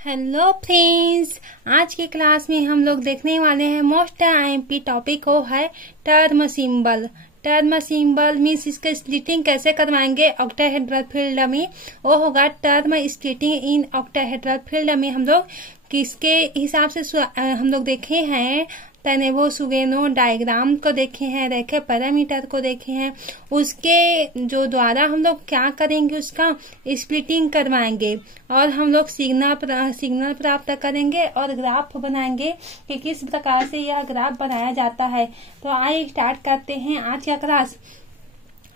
Hello friends, आज की class में हम लोग देखने वाले हैं मोस्ट आईएमपी टॉपिक हो है term symbol. Term symbol means इसका स्प्लिटिंग कैसे करवाएंगे ऑक्टाहेड्रल फील्ड में, वो होगा term splitting in octahedral field में। हम लोग किसके हिसाब से हम लोग देखे हैं, टेनेवो-सुवेनो डायग्राम को देखे हैं, रेखे पैरामीटर को देखे हैं, उसके जो द्वारा हम लोग क्या करेंगे उसका स्प्लिटिंग करवाएंगे और हम लोग सिग्नल प्राप्त करेंगे और ग्राफ बनाएंगे कि किस प्रकार से यह ग्राफ बनाया जाता है। तो आइए स्टार्ट करते हैं आज का क्लास।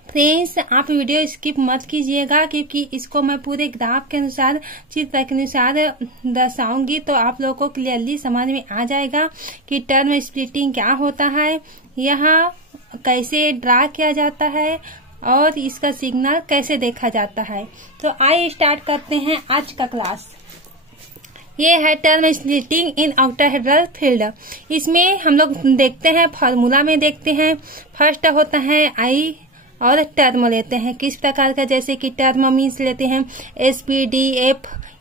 फ्रेंड्स, आप वीडियो स्किप मत कीजिएगा क्योंकि इसको मैं पूरे ग्राफ के अनुसार, चित्र के अनुसार दर्शाऊंगी तो आप लोगों को क्लियरली समझ में आ जाएगा कि टर्म स्प्लिटिंग क्या होता है, यहाँ कैसे ड्रा किया जाता है और इसका सिग्नल कैसे देखा जाता है। तो आइए स्टार्ट करते हैं आज का क्लास। ये है term splitting in octahedral field. इसमें हम लोग देखते हैं, फॉर्मूला में देखते हैं। फर्स्ट होता है आई और टर्म लेते हैं किस प्रकार का, जैसे कि टर्म मीन्स लेते हैं SPDF,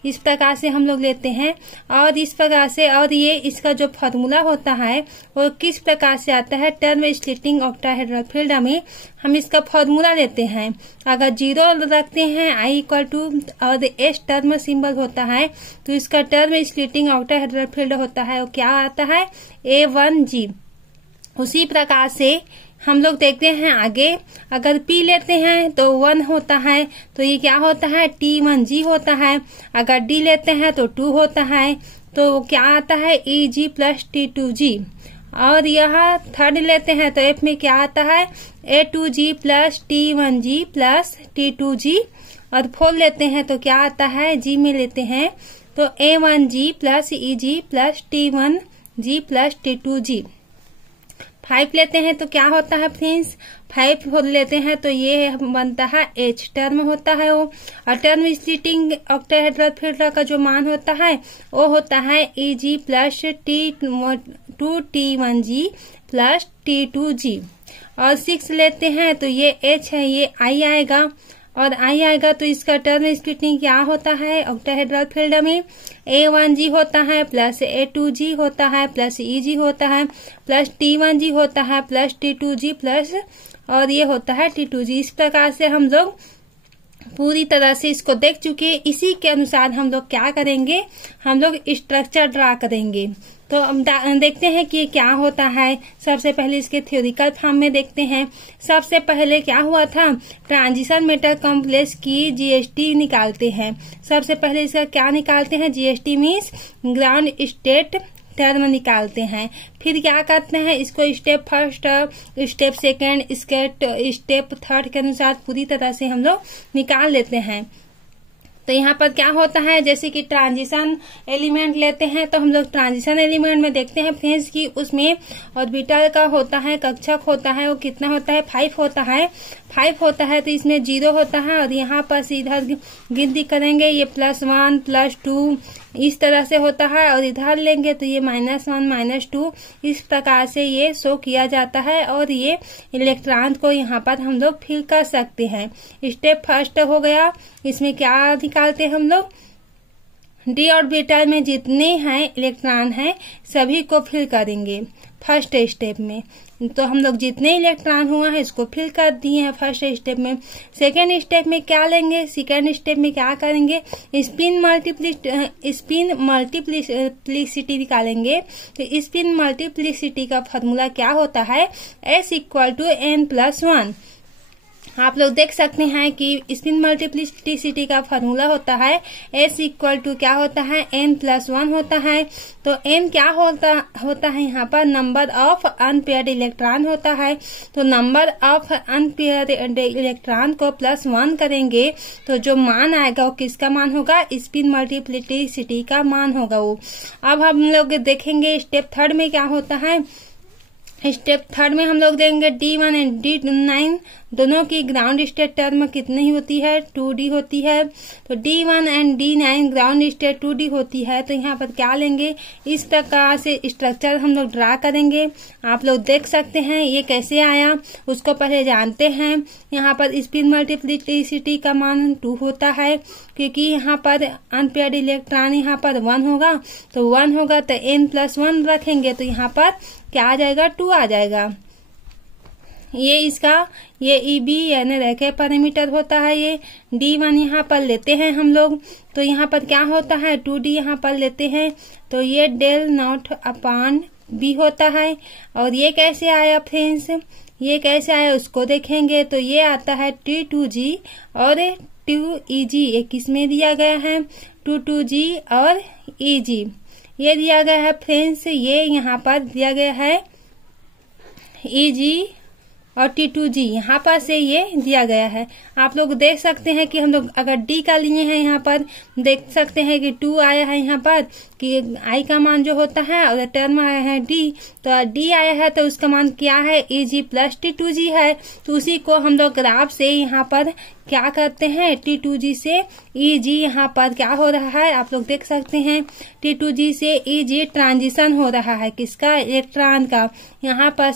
इस प्रकार से हम लोग लेते हैं और इस प्रकार से। और ये इसका जो फॉर्मूला होता है वो किस प्रकार से आता है, टर्म स्प्लिटिंग ऑक्टाहेड्रल फील्ड में हम इसका फॉर्मूला लेते हैं। अगर 0 रखते हैं I= और S टर्म सिंबल होता है तो इसका टर्म स्प्लिटिंग ऑक्टाहेड्रल फील्ड होता है वो क्या आता है, A1G। उसी प्रकार से हम लोग देखते हैं आगे, अगर P लेते हैं तो 1 होता है तो ये क्या होता है, T1G होता है। अगर D लेते हैं तो 2 होता है तो क्या आता है, EG + T2G। और यह थर्ड लेते हैं तो F में क्या आता है, A2G + T1G + T2G। और 4 लेते हैं तो क्या आता है, G में लेते हैं तो A1G + EG + T1G + T2G। 5 लेते हैं तो क्या होता है फ्रेंड्स, 5 लेते हैं तो ये बनता है H टर्म होता है वो। और टर्म स्प्लिटिंग ऑक्टाहेड्रल फील्ड का जो मान होता है वो होता है EG + T1G + T2G। और 6 लेते हैं तो ये H है, ये I आएगा और I आएगा तो इसका टर्म स्प्लिटिंग क्या होता है ऑक्टाहेड्रल फील्ड में, A1G होता है प्लस A2G होता है प्लस EG होता है प्लस T1G होता है प्लस T2G प्लस और ये होता है T2G। इस प्रकार से हम लोग पूरी तरह से इसको देख चुके हैं। इसी के अनुसार हम लोग क्या करेंगे, हम लोग स्ट्रक्चर ड्रा करेंगे। तो हम देखते हैं कि क्या होता है। सबसे पहले इसके थ्योरिकल फॉर्म में देखते हैं। सबसे पहले क्या हुआ था, ट्रांजिशन मेटल कॉम्प्लेक्स की GST निकालते हैं। सबसे पहले इसका क्या निकालते हैं, GST means ground state term निकालते हैं। फिर क्या करते हैं, इसको step first, step second, step third के अनुसार पूरी तरह से हम लोग निकाल लेते हैं। तो यहाँ पर क्या होता है, जैसे कि ट्रांजिशन एलिमेंट लेते हैं तो हम लोग ट्रांजिशन एलिमेंट में देखते हैं फ्रेंड्स कि उसमें ऑर्बिटल का होता है, कक्षक होता है, वो कितना होता है, 5 होता है। 5 होता है तो इसमें 0 होता है और यहाँ पर इधर गिनती करेंगे, ये +1 +2 इस तरह से होता है और इधर लेंगे तो ये -1 -2 इस प्रकार से ये शो किया जाता है। और ये इलेक्ट्रॉन को यहाँ पर हम लोग फिल कर सकते हैं। स्टेप फर्स्ट हो गया, इसमें क्या निकालते हैं हम लोग, D ऑर्बिटल में जितने हैं इलेक्ट्रॉन हैं सभी को फिल करेंगे फर्स्ट स्टेप में। तो हम लोग जितने इलेक्ट्रॉन हुआ है इसको फिल कर दिए हैं फर्स्ट स्टेप में। सेकेंड स्टेप में क्या लेंगे, सेकेंड स्टेप में क्या करेंगे, स्पिन मल्टीप्लिसिटी निकालेंगे। तो स्पिन मल्टीप्लिसिटी का फॉर्मूला क्या होता है, S = N+1। आप लोग देख सकते हैं कि स्पिन मल्टीप्लिसिटी का फॉर्मूला होता है S = क्या होता है, N+1 होता है। तो N क्या होता है यहाँ पर, नंबर ऑफ अनपेयर्ड इलेक्ट्रॉन होता है। तो नंबर ऑफ अनपेयर्ड इलेक्ट्रॉन को +1 करेंगे तो जो मान आएगा वो किसका मान होगा, स्पिन मल्टीप्लिसिटी का मान होगा वो। अब हम लोग देखेंगे स्टेप थर्ड में क्या होता है। स्टेप थर्ड में हम लोग देंगे D1 एंड D9 दोनों की ग्राउंड स्टेट टर्म कितनी होती है, 2D होती है। तो D1 and D9 ground state 2D होती है। तो यहाँ पर क्या लेंगे, इस प्रकार से स्ट्रक्चर हम लोग ड्रा करेंगे। आप लोग देख सकते हैं ये कैसे आया, उसको पहले जानते हैं। यहाँ पर स्पिन मल्टीप्लिसिटी का मान 2 होता है, क्योंकि यहाँ पर अनपेयर्ड इलेक्ट्रॉन यहाँ पर 1 होगा, तो 1 होगा तो n+1 रखेंगे, तो यहाँ पर क्या आ जाएगा, 2 आ जाएगा। ये EB यानी रेखीय पैरामीटर होता है। ये D1 यहाँ पर लेते हैं हम लोग, तो यहाँ पर क्या होता है, 2D यहाँ पर लेते हैं, तो ये del नॉट अपॉन B होता है। और ये कैसे आया फ्रेंड्स, ये कैसे आया उसको देखेंगे। तो ये आता है T2G और 2EG, ये किसमें दिया गया है, 2G और EG ये दिया गया है फ्रेंड्स। ये यहाँ पर दिया गया है EG और T2G, यहाँ पर से ये दिया गया है। आप लोग देख सकते हैं कि हम लोग अगर D का लिए हैं, यहाँ पर देख सकते हैं कि 2 आया है यहाँ पर, कि I का मान जो होता है और टर्म आया है D, तो D आया है तो उसका मान क्या है, EG प्लस T2G है। तो उसी को हम लोग ग्राफ से यहाँ पर क्या करते हैं, T2G से EG यहाँ पर क्या हो रहा है, आप लोग देख सकते हैं T2G से EG ट्रांजिशन हो रहा है, किसका, इलेक्ट्रॉन का, यहाँ पर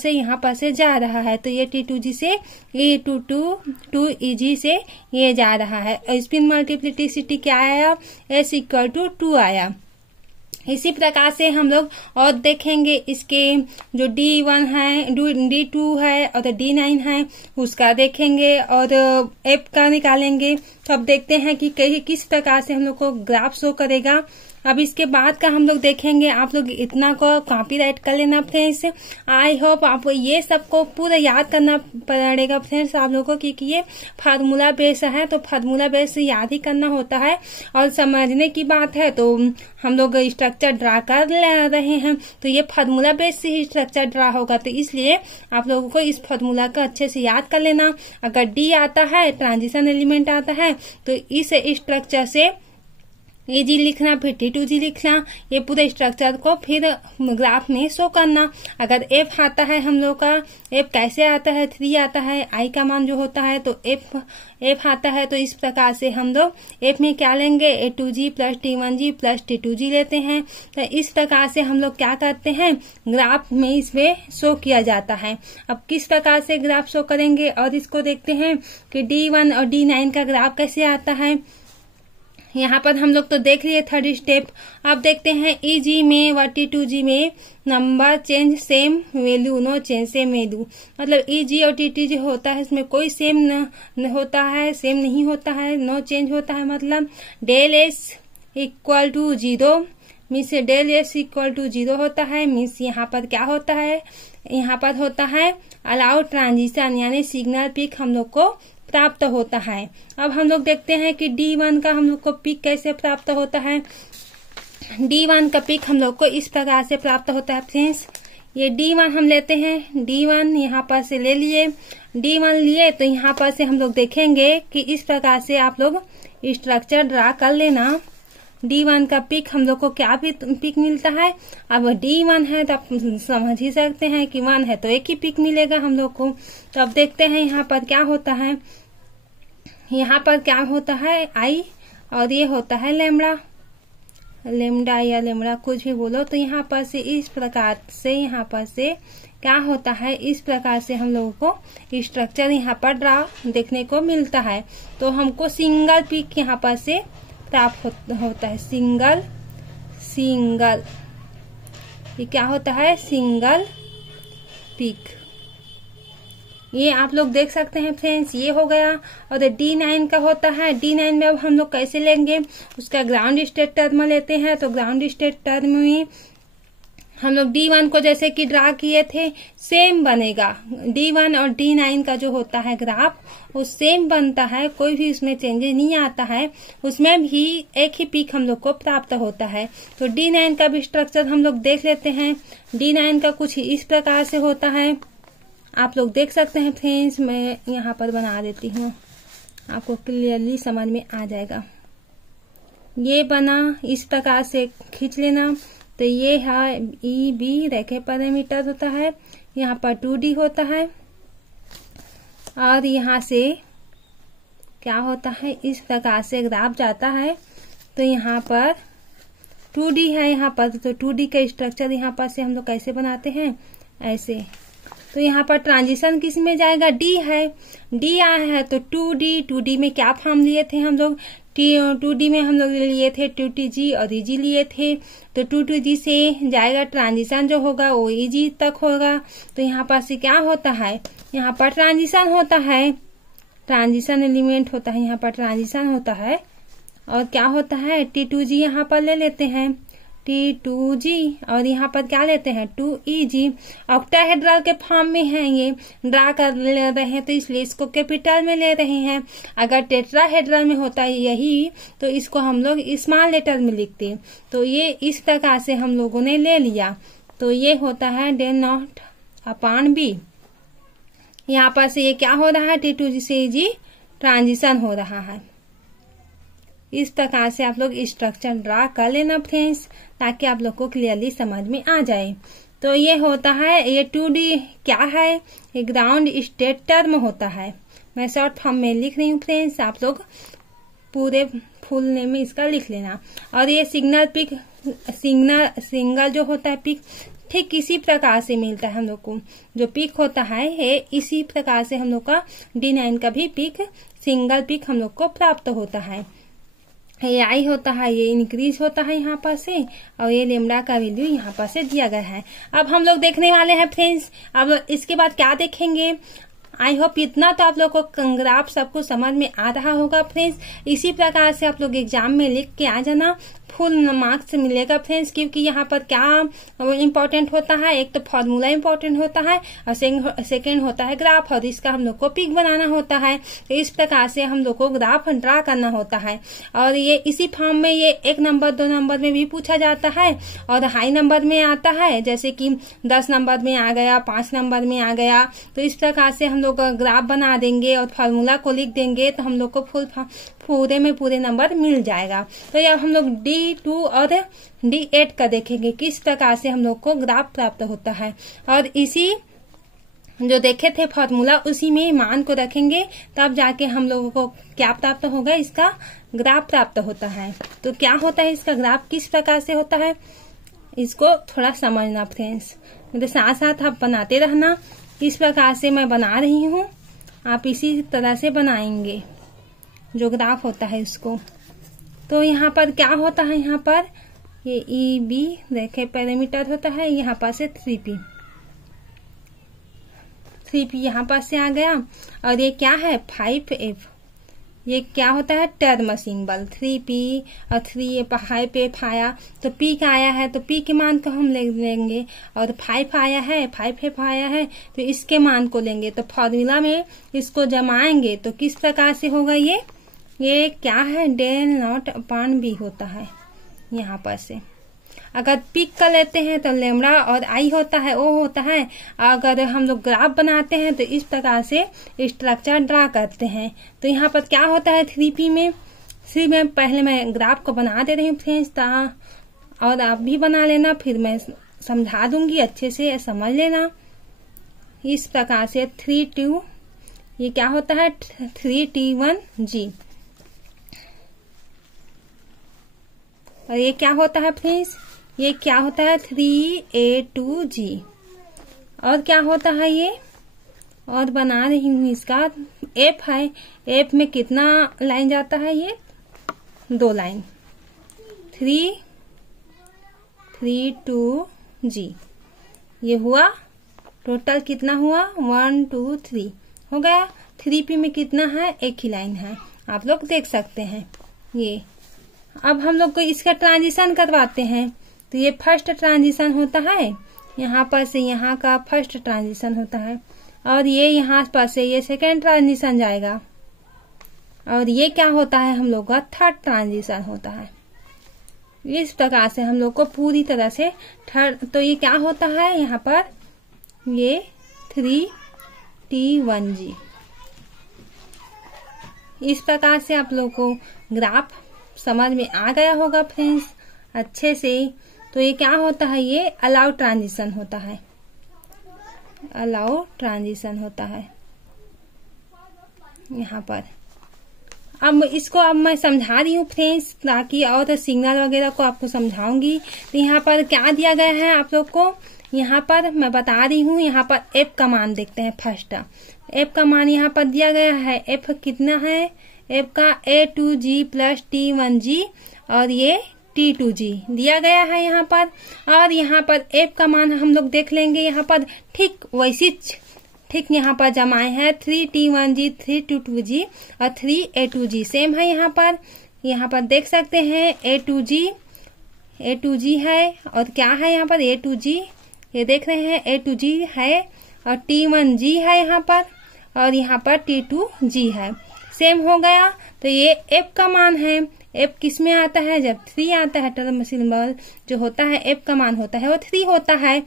से जा रहा है। तो ये T2G से E2EG से ये जा रहा है। स्पिन मल्टीप्लिसिटी क्या आया, S=2 आया। इसी प्रकार से हम लोग और देखेंगे, इसके जो D1 है, D2 है और D9 है उसका देखेंगे और F का निकालेंगे। तो अब देखते हैं कि किस प्रकार से हम लोग को ग्राफ शो करेगा। अब इसके बाद का हम लोग देखेंगे। आप लोग इतना को कॉपीराइट कर लेना फ्रेंड्स। आई होप आपको ये सबको पूरा याद करना पड़ेगा फ्रेंड्स आप लोगों को, क्योंकि ये फार्मूला बेस है, तो फार्मूला बेस याद ही करना होता है। और समझने की बात है तो हम लोग स्ट्रक्चर ड्रा कर ले रहे हैं, तो ये फार्मूला बेस से ही स्ट्रक्चर ड्रा होगा, तो इसलिए आप लोगों को इस फार्मूला का अच्छे से याद कर लेना। अगर डी आता है, ट्रांजिशन एलिमेंट आता है, तो इस स्ट्रक्चर से EG लिखना, फिर T2G लिखना, ये पूरे स्ट्रक्चर को फिर ग्राफ में शो करना। अगर F आता है हम लोग का, F कैसे आता है, 3 आता है, I का मान जो होता है, तो F आता है। तो इस प्रकार से हम लोग F में क्या लेंगे, A2G plus T1G plus T2G लेते हैं। तो इस प्रकार से हम लोग क्या करते हैं, ग्राफ में इसमें शो किया जाता है। अब किस प्रकार से ग्राफ शो करेंगे और इसको देखते हैं कि D1 और D9 का ग्राफ कैसे आता है। यहाँ पर हम लोग तो देख लिए थर्ड स्टेप। अब देखते हैं EG में व T2G में number change same value, no change same value. मतलब EG और T2G होता है, इसमें कोई सेम न होता है, सेम नहीं होता है, नो चेंज होता है। मतलब del S equal to 0 means del S equal to 0 होता है। मीन्स यहाँ पर क्या होता है, यहाँ पर होता है अलाउ ट्रांजिशन, यानी सिग्नल पिक हम लोग को प्राप्त होता है। अब हम लोग देखते हैं कि D1 का हम लोग को पिक कैसे प्राप्त होता है। D1 का पिक हम लोग को इस प्रकार से प्राप्त होता है फ्रेंड्स। ये D1 हम लेते हैं, D1 यहाँ पर से ले लिए, D1 लिए तो यहाँ पर से हम लोग देखेंगे कि इस प्रकार से आप लोग स्ट्रक्चर ड्रा कर लेना। D1 का पिक हम लोग को क्या भी पिक मिलता है। अब D1 है तो आप समझ ही सकते हैं कि 1 है तो एक ही पिक मिलेगा हम लोग को। तो अब देखते हैं यहाँ पर क्या होता है, यहाँ पर क्या होता है I और ये होता है लेमडा या लेमडा कुछ भी बोलो। तो यहाँ पर से इस प्रकार से यहाँ पर से क्या होता है, इस प्रकार से हम लोगों को स्ट्रक्चर यहाँ पर ड्रा देखने को मिलता है। तो हमको सिंगल पिक यहाँ पर से प्राप्त होता है, सिंगल ये क्या होता है, सिंगल पिक। ये आप लोग देख सकते हैं फ्रेंड्स, ये हो गया। और D9 का होता है, D9 में अब हम लोग कैसे लेंगे, उसका ग्राउंड स्टेट टर्म लेते हैं। तो ग्राउंड स्टेट टर्म में हम लोग D1 को जैसे कि ड्रा किए थे सेम बनेगा। D1 और D9 का जो होता है ग्राफ वो सेम बनता है, कोई भी उसमें चेंजेस नहीं आता है। उसमें भी एक ही पिक हम लोग को प्राप्त होता है। तो D9 का भी स्ट्रक्चर हम लोग देख लेते हैं। D9 का कुछ इस प्रकार से होता है, आप लोग देख सकते हैं फ्रेंड्स। मैं यहाँ पर बना देती हूँ, आपको क्लियरली समझ में आ जाएगा। ये बना, इस प्रकार से खींच लेना। तो ये है EB रेखीय पैरामीटर होता है, यहाँ पर 2D होता है। और यहाँ से क्या होता है, इस प्रकार से ग्राफ जाता है। तो यहाँ पर 2D है, यहाँ पर तो 2D का स्ट्रक्चर यहाँ पर से हम लोग कैसे बनाते हैं, ऐसे। तो यहाँ पर ट्रांजिशन किस में जाएगा, D है, D आया है तो 2D में क्या फॉर्म लिए थे हम लोग, 2D में हम लोग लिए थे 2TG और EG लिए थे। तो 2TG से जाएगा, ट्रांजिशन जो होगा वो EG तक होगा। तो यहाँ पर से क्या होता है, यहाँ पर ट्रांजिशन होता है, ट्रांजिशन एलिमेंट होता है, यहाँ पर ट्रांजिशन होता है। और क्या होता है, T2G यहाँ पर ले लेते हैं, T2G, और यहाँ पर क्या लेते हैं 2EG। ऑक्टाहेड्रल के फॉर्म में है, ये ड्रा कर ले रहे हैं तो इसलिए इसको कैपिटल में ले रहे हैं। अगर टेट्राहेड्रल में होता है यही तो इसको हम लोग स्मॉल लेटर में लिखते। तो ये इस प्रकार से हम लोगों ने ले लिया। तो ये होता है डेल नॉट अपॉन बी। यहाँ पर से ये क्या हो रहा है, T2G से EG ट्रांजिशन हो रहा है। इस प्रकार से आप लोग स्ट्रक्चर ड्रा कर लेना फ्रेंड्स, ताकि आप लोग को क्लियरली समझ में आ जाए। तो ये होता है, ये 2D क्या है, ये ग्राउंड स्टेट टर्म होता है। मैं शॉर्ट फॉर्म में लिख रही हूँ फ्रेंड्स, आप लोग पूरे फुल नेम में इसका लिख लेना। और ये सिग्नल पिक, सिंगल जो होता है पिक, ठीक इसी प्रकार से मिलता है हम लोग को। जो पिक होता है ये इसी प्रकार से हम लोग का D9 का भी पिक, सिंगल पिक हम लोग को प्राप्त होता है। ये आई होता है, ये इंक्रीज होता है यहाँ पर से, और ये लेमडा का वैल्यू यहाँ पर से दिया गया है। अब हम लोग देखने वाले हैं फ्रेंड्स, अब इसके बाद क्या देखेंगे। आई होप इतना तो आप लोग को ग्राफ सबको समझ में आ रहा होगा फ्रेंड्स। इसी प्रकार से आप लोग एग्जाम में लिख के आ जाना, फुल मार्क्स मिलेगा फ्रेंड्स। क्योंकि यहाँ पर क्या इम्पोर्टेंट होता है, एक तो फॉर्मूला इम्पोर्टेंट होता है और सेकेंड होता है ग्राफ, और इसका हम लोग को पिक बनाना होता है। तो इस प्रकार से हम लोग को ग्राफ ड्रा करना होता है। और ये इसी फॉर्म में ये 1 नंबर 2 नंबर में भी पूछा जाता है और हाई नंबर में आता है, जैसे कि 10 नंबर में आ गया, 5 नंबर में आ गया। तो इस प्रकार से हम लोग ग्राफ बना देंगे और फॉर्मूला को लिख देंगे तो हम लोग को पूरे में पूरे नंबर मिल जाएगा। तो अब हम लोग D2 और D8 का देखेंगे, किस प्रकार से हम लोग को ग्राफ प्राप्त होता है। और इसी जो देखे थे फॉर्मूला, उसी में मान को रखेंगे, तब जाके हम लोगों को क्या प्राप्त होगा, इसका ग्राफ प्राप्त होता है। तो क्या होता है इसका ग्राफ, किस प्रकार से होता है, इसको थोड़ा समझना फ्रेंड्स, मेरे साथ साथ आप बनाते रहना। इस प्रकार से मैं बना रही हूँ, आप इसी तरह से बनाएंगे जो ग्राफ होता है उसको। तो यहाँ पर क्या होता है, यहाँ पर ये EB देखे पैरामीटर होता है, यहाँ पर से 3P यहाँ पर से आ गया। और ये क्या है 5F, ये क्या होता है टर्म सिंबल, 3P और 5F आया। तो P का आया है तो P के मान को हम ले लेंगे, और 5 आया है, 5F आया है तो इसके मान को लेंगे। तो फॉर्मूला में इसको जमाएंगे तो किस प्रकार से होगा, ये क्या है डेल नॉट अपॉन बी होता है। यहाँ पर से अगर पिक कर लेते हैं तो लेमडा और आई होता है, ओ होता है। अगर हम लोग ग्राफ बनाते हैं तो इस प्रकार से स्ट्रक्चर ड्रा करते हैं। तो यहाँ पर क्या होता है 3P में, पहले मैं ग्राफ को बना दे रही हूँ फ्रेंड्स, और आप भी बना लेना, फिर मैं समझा दूंगी, अच्छे से समझ लेना। इस प्रकार से 3T, ये क्या होता है 3T1G, और ये क्या होता है फ्रेंड्स, ये क्या होता है 3A2G। और क्या होता है ये, और बना रही हूँ इसका F है, F में कितना लाइन जाता है, ये 2 लाइन, 3 2G। ये हुआ टोटल कितना हुआ 1 2 3 हो गया। 3P में कितना है, एक ही लाइन है, आप लोग देख सकते हैं ये। अब हम लोग को इसका ट्रांजिशन करवाते हैं। तो ये फर्स्ट ट्रांजिशन होता है, यहाँ पर से यहाँ का फर्स्ट ट्रांजिशन होता है, और ये यहाँ पर से ये सेकेंड ट्रांजिशन जाएगा, और ये क्या होता है हम लोग का थर्ड ट्रांजिशन होता है। इस प्रकार से हम लोग को पूरी तरह से थर्ड, तो ये क्या होता है यहाँ पर ये 3T1G। इस प्रकार से आप लोग को ग्राफ समझ में आ गया होगा फ्रेंड्स अच्छे से। तो ये क्या होता है, ये अलाउ ट्रांजिशन होता है, अलाउ ट्रांजिशन होता है। यहाँ पर। अब इसको अब मैं समझा रही हूँ फ्रेंड्स, ताकि और सिग्नल वगैरह को आपको समझाऊंगी। तो यहाँ पर क्या दिया गया है आप लोग को, यहाँ पर मैं बता रही हूँ। यहाँ पर एफ का मान देखते हैं। फर्स्ट एफ का मान यहाँ पर दिया गया है। एफ कितना है, एफ का A2G प्लस T1G और ये T2G दिया गया है यहाँ पर। और यहाँ पर एफ का मान हम लोग देख लेंगे यहाँ पर, ठीक वैसी ठीक यहाँ पर जमाए हैं 3T1G 3T2G और 3A2G सेम है यहाँ पर। यहाँ पर देख सकते हैं A2G है और क्या है यहाँ पर A2G, ये देख रहे हैं A2G है और T1G है यहाँ पर और यहाँ पर T2G है, सेम हो गया। तो ये F का मान है। F किस में आता है, जब 3 आता है, टर्म सिंबल जो होता है F का मान होता है वो 3 होता है,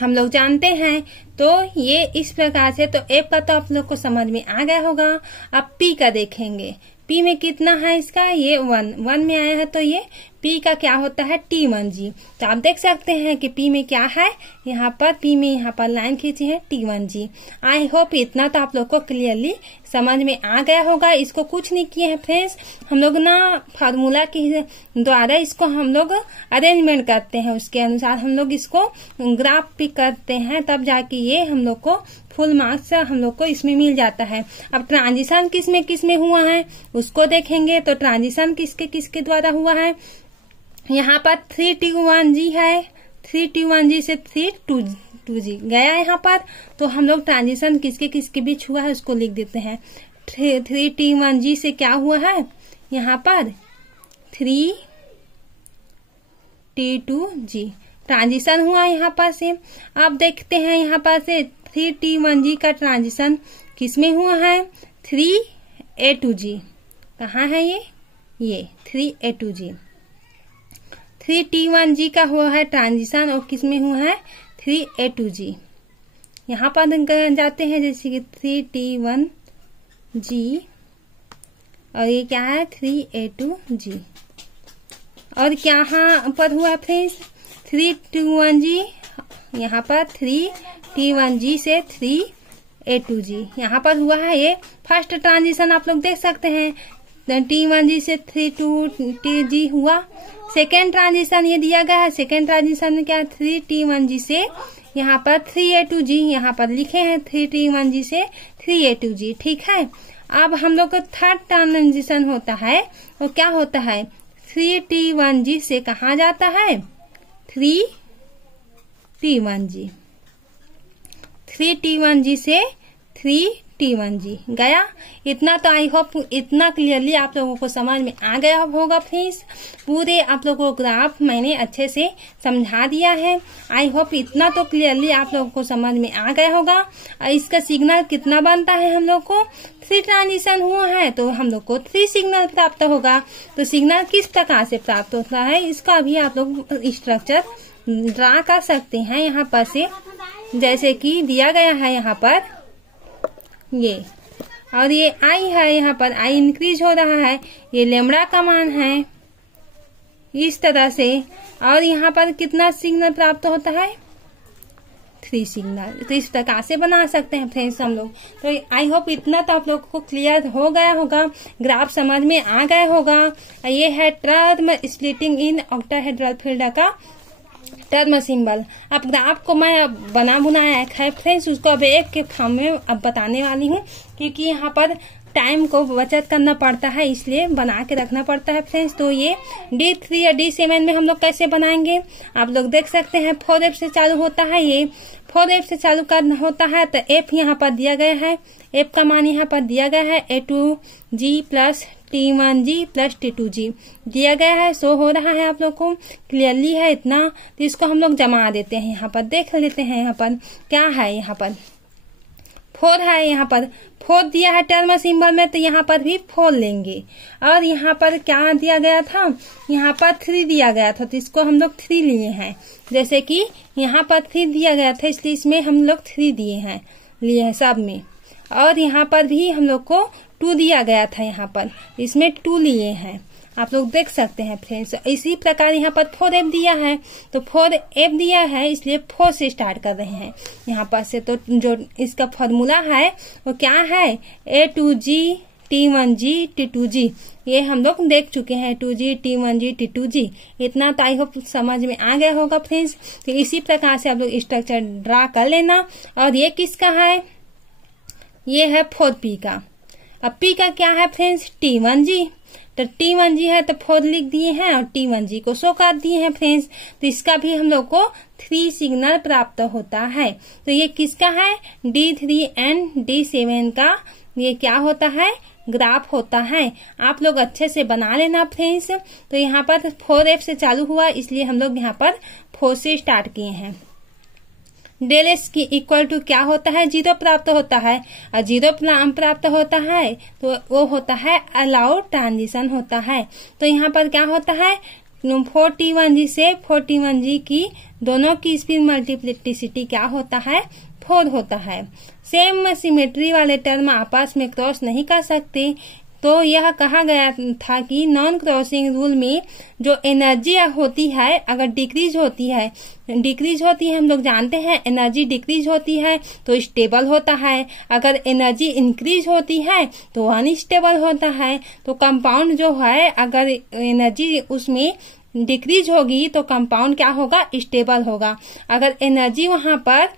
हम लोग जानते हैं। तो ये इस प्रकार से, तो F का तो आप लोग को समझ में आ गया होगा। अब P का देखेंगे, P में कितना है इसका, ये 1 में आया है, तो ये P का क्या होता है T1G। तो आप देख सकते हैं कि P में क्या है, यहाँ पर P में यहाँ पर लाइन खींची है T1G। आई होप इतना तो आप लोग को क्लियरली समझ में आ गया होगा। इसको कुछ नहीं किए हैं फ्रेंड्स, हम लोग ना फार्मूला के द्वारा इसको हम लोग अरेंजमेंट करते हैं, उसके अनुसार हम लोग इसको ग्राफ भी करते हैं, तब जाके ये हम लोग को फुल मार्क्स हम लोग को इसमें मिल जाता है। अब ट्रांजिशन किसमें हुआ है उसको देखेंगे। तो ट्रांजिशन किसके द्वारा हुआ है, यहाँ पर 3T1G है, 3T1G से 3T2G गया यहाँ पर। तो हम लोग ट्रांजिशन किसके बीच हुआ है उसको लिख देते हैं। 3T1G से क्या हुआ है, यहाँ पर 3T2G ट्रांजिशन हुआ यहाँ पर से। अब देखते हैं यहाँ पर से 3T1G का ट्रांजिशन किसमें हुआ है, 3A2G। कहाँ है ये 3A2G। 3T1G का हुआ है ट्रांजिशन और किसमें हुआ है 3A2G। यहाँ पर जाते हैं जैसे कि 3T1G और ये क्या है 3A2G। और क्या यहाँ पर हुआ फ्रेंड्स 3T1G, यहाँ पर 3T1G से 3A2G यहाँ पर हुआ है। ये फर्स्ट ट्रांजिशन आप लोग देख सकते हैं, T1G से 3T2G हुआ। सेकेंड ट्रांजिशन ये दिया गया है, सेकेंड ट्रांजिशन में क्या है 3T1G से यहाँ पर 3A2G, यहाँ पर लिखे हैं 3T1G से 3A2G, ठीक है। अब हम लोग का थर्ड ट्रांजिशन होता है वो क्या होता है, 3T1G से कहाँ जाता है 3T1G, 3T1G से 3T1G गया। इतना तो आई होप इतना क्लियरली आप लोगों को समझ में आ गया होगा फ्रेंड्स। पूरे आप लोगों को ग्राफ मैंने अच्छे से समझा दिया है। आई होप इतना तो क्लियरली आप लोगों को समझ में आ गया होगा। इसका सिग्नल कितना बनता है, हम लोग को 3 ट्रांजिशन हुआ है तो हम लोग को 3 सिग्नल प्राप्त होगा। तो सिग्नल किस प्रकार से प्राप्त होता है इसका भी आप लोग स्ट्रक्चर ड्रा कर सकते हैं यहाँ पर से, जैसे कि दिया गया है यहाँ पर ये, और ये आई है, यहाँ पर आई इंक्रीज हो रहा है, ये लेमड़ा का मान है इस तरह से। और यहाँ पर कितना सिग्नल प्राप्त होता है 3 सिग्नल। तो इस प्रकार से बना सकते हैं फ्रेंड्स हम लोग। तो आई होप इतना तो आप लोग को क्लियर हो गया होगा, ग्राफ समझ में आ गया होगा। ये है term splitting in octahedral field का टर्म सिंबल। अब ग्राफ को मैं बनाया है फ्रेंड्स, उसको अब एक के फॉर्म में अब बताने वाली हूँ, क्योंकि यहाँ पर टाइम को बचत करना पड़ता है इसलिए बना के रखना पड़ता है फ्रेंड्स। तो ये D3 या D7 में हम लोग कैसे बनाएंगे आप लोग देख सकते हैं। 4F से चालू होता है, ये 4F से चालू करना होता है। तो F यहाँ पर दिया गया है, F का मान यहाँ पर दिया गया है A2G plus T1G plus T2G दिया गया है। शो हो रहा है आप लोग को क्लियरली है इतना। तो इसको हम लोग जमा देते हैं, यहाँ पर देख लेते हैं यहाँ पर क्या है, यहाँ पर 4 है, यहाँ पर 4 दिया है टर्म सिंबल में, तो यहाँ पर भी 4 लेंगे। और यहाँ पर क्या दिया गया था, यहाँ पर 3 दिया गया था, तो इसको हम लोग 3 लिए हैं। जैसे कि यहाँ पर 3 दिया गया था इसलिए इसमें हम लोग 3 लिए हैं सब में। और यहाँ पर भी हम लोग को 2 दिया गया था, यहाँ पर इसमें 2 लिए हैं। आप लोग देख सकते हैं फ्रेंड्स। इसी प्रकार यहाँ पर 4f दिया है, तो 4f दिया है इसलिए 4 से स्टार्ट कर रहे हैं यहाँ पर से। तो जो इसका फॉर्मूला है वो क्या है, A2G T1G T2G। ये हम लोग देख चुके हैं, 2G T1G T2G। इतना तो आई होप समझ में आ गया होगा फ्रेंड्स। तो इसी प्रकार से आप लोग स्ट्रक्चर ड्रा कर लेना। और ये किसका है, ये है 4p का। अब p का क्या है फ्रेंड्स, T1G। तो T1G है तो 4 लिख दिए हैं और T1G को शो कर दिए हैं फ्रेंड्स। तो इसका भी हम लोग को 3 सिग्नल प्राप्त होता है। तो ये किसका है, D3 and D7 का ये क्या होता है, ग्राफ होता है। आप लोग अच्छे से बना लेना फ्रेंड्स। तो यहाँ पर 4f से चालू हुआ इसलिए हम लोग यहाँ पर 4 से स्टार्ट किए हैं। डेल एस की इक्वल टू क्या होता है, 0 प्राप्त होता है। और 0 प्राप्त होता है तो वो होता है अलाउड ट्रांजिशन होता है। तो यहाँ पर क्या होता है, 4T1G से 4T1G की दोनों की स्पीड मल्टीप्लिसिटी क्या होता है, 4 होता है। सेम सिमेट्री वाले टर्म आपस में क्रॉस नहीं कर सकते। तो यह कहा गया था कि नॉन क्रॉसिंग रूल में जो एनर्जी होती है अगर डिक्रीज होती है हम लोग जानते हैं एनर्जी डिक्रीज होती है तो स्टेबल होता है। अगर एनर्जी इंक्रीज होती है तो अनस्टेबल होता है। तो कंपाउंड जो है अगर एनर्जी उसमें डिक्रीज होगी तो कंपाउंड क्या होगा, स्टेबल होगा। अगर एनर्जी वहां पर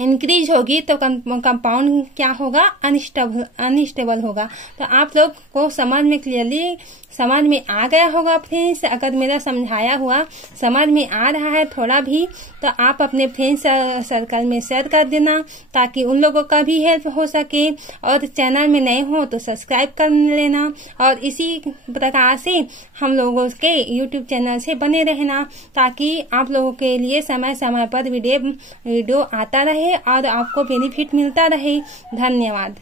इंक्रीज होगी तो कंपाउंड क्या होगा, अनस्टेबल होगा। तो आप लोग को समझ में क्लियरली समझ में आ गया होगा फ्रेंड्स। अगर मेरा समझाया हुआ समझ में आ रहा है थोड़ा भी तो आप अपने फ्रेंड्स सर्कल में शेयर कर देना ताकि उन लोगों का भी हेल्प हो सके। और चैनल में नए हो तो सब्सक्राइब कर लेना। और इसी प्रकार से हम लोगों के यूट्यूब चैनल से बने रहना ताकि आप लोगों के लिए समय समय पर वीडियो आता रहे और आपको बेनिफिट मिलता रहे। धन्यवाद।